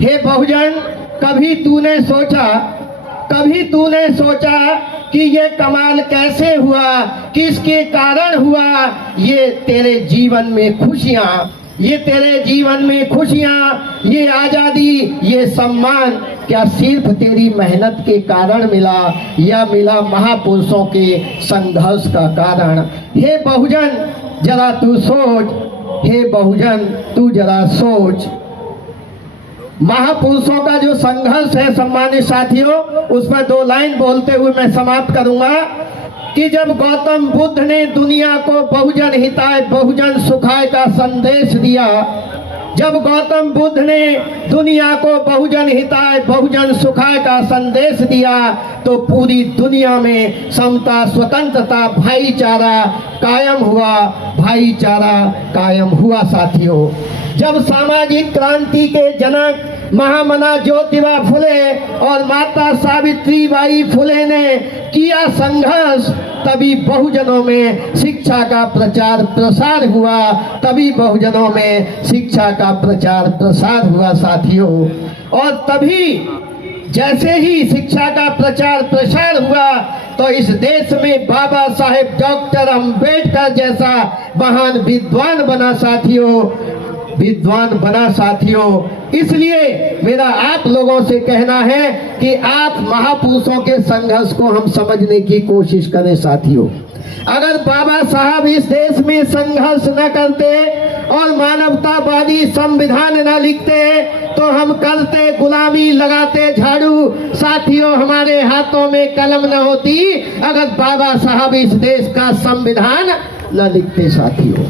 हे बहुजन, कभी तूने सोचा कि ये कमाल कैसे हुआ, किसके कारण हुआ। ये तेरे जीवन में खुशियां, ये आजादी, ये सम्मान क्या सिर्फ तेरी मेहनत के कारण मिला या मिला महापुरुषों के संघर्ष का कारण। हे बहुजन जरा तू सोच, महापुरुषों का जो संघर्ष है सम्मानित साथियों, उस पर 2 लाइन बोलते हुए मैं समाप्त करूंगा कि जब गौतम बुद्ध ने दुनिया को बहुजन हिताय बहुजन सुखाय का संदेश दिया, जब गौतम बुद्ध ने दुनिया को बहुजन हिताय बहुजन सुखाय का संदेश दिया, तो पूरी दुनिया में समता, स्वतंत्रता, भाईचारा कायम हुआ साथियों। जब सामाजिक क्रांति के जनक महामना ज्योतिबा फुले और माता सावित्रीबाई फुले ने किया संघर्ष, तभी बहुजनों में शिक्षा का प्रचार प्रसार हुआ साथियों। और तभी जैसे ही शिक्षा का प्रचार प्रसार हुआ, तो इस देश में बाबा साहेब डॉक्टर अंबेडकर जैसा महान विद्वान बना साथियों। इसलिए मेरा आप लोगों से कहना है कि आप महापुरुषों के संघर्ष को हम समझने की कोशिश करें साथियों। अगर बाबा साहब इस देश में संघर्ष न करते और मानवतावादी संविधान न लिखते, तो हम करते गुलामी, लगाते झाड़ू साथियों। हमारे हाथों में कलम न होती अगर बाबा साहब इस देश का संविधान न लिखते साथियों।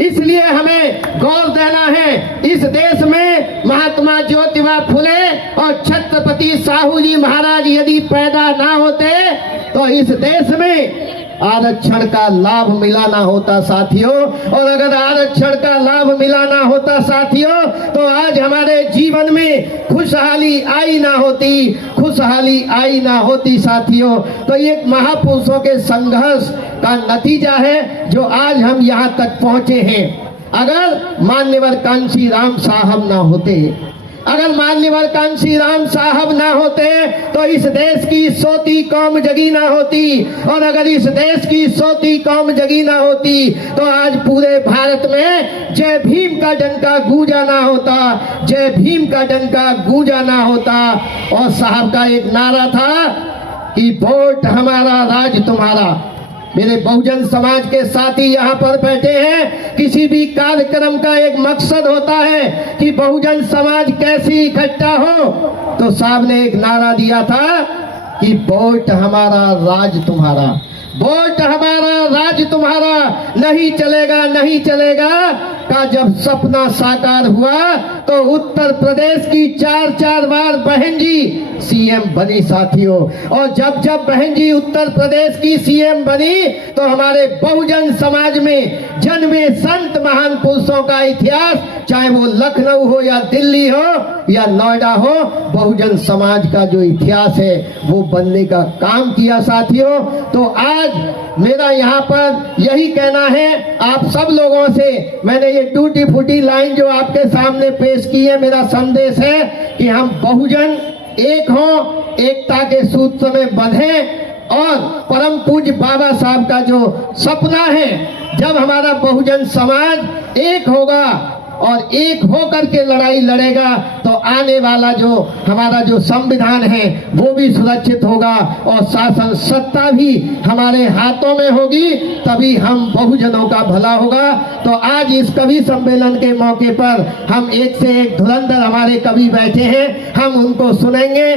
इसलिए हमें गौर देना है, इस देश में महात्मा ज्योतिबा फुले और छत्रपति साहू जी महाराज यदि पैदा ना होते, तो इस देश में आरक्षण का लाभ मिला ना होता साथियों। और अगर आरक्षण का लाभ मिला ना होता साथियों, तो आज हमारे जीवन में खुशहाली आई ना होती साथियों। तो ये महापुरुषों के संघर्ष का नतीजा है जो आज हम यहाँ तक पहुँचे हैं। अगर मान्यवर कांशी राम साहब ना होते, तो इस देश की सोती कौम जगी ना होती। और अगर इस देश की सोती कौम जगी ना होती, तो आज पूरे भारत में जय भीम का डंका गूंजा ना होता। और साहब का एक नारा था कि वोट हमारा राज तुम्हारा। मेरे बहुजन समाज के साथी यहाँ पर बैठे हैं। किसी भी कार्यक्रम का एक मकसद होता है कि बहुजन समाज कैसे इकट्ठा हो, तो साहब ने एक नारा दिया था कि वोट हमारा राज तुम्हारा, नहीं चलेगा का जब सपना साकार हुआ, तो उत्तर प्रदेश की 4 बार बहन जी सीएम बनी साथियों। और जब बहन जी उत्तर प्रदेश की सीएम बनी, तो हमारे बहुजन समाज में जन्मे संत महान पुरुषों का इतिहास, चाहे वो लखनऊ हो या दिल्ली हो या नोएडा हो, बहुजन समाज का जो इतिहास है वो बनने का काम किया साथियों। तो आज मेरा यहाँ पर यही कहना है आप सब लोगों से। मैंने ये टूटी फूटी लाइन जो आपके सामने पेश की है, मेरा संदेश है कि हम बहुजन एक हों, एकता के सूत्र में बंधें। और परम पूज्य बाबा साहब का जो सपना है, जब हमारा बहुजन समाज एक होगा और एक होकर के लड़ाई लड़ेगा, तो आने वाला जो हमारा जो संविधान है वो भी सुरक्षित होगा और शासन सत्ता भी हमारे हाथों में होगी, तभी हम बहुजनों का भला होगा। तो आज इस कवि सम्मेलन के मौके पर हम एक से एक धुरंधर हमारे कवि बैठे हैं, हम उनको सुनेंगे।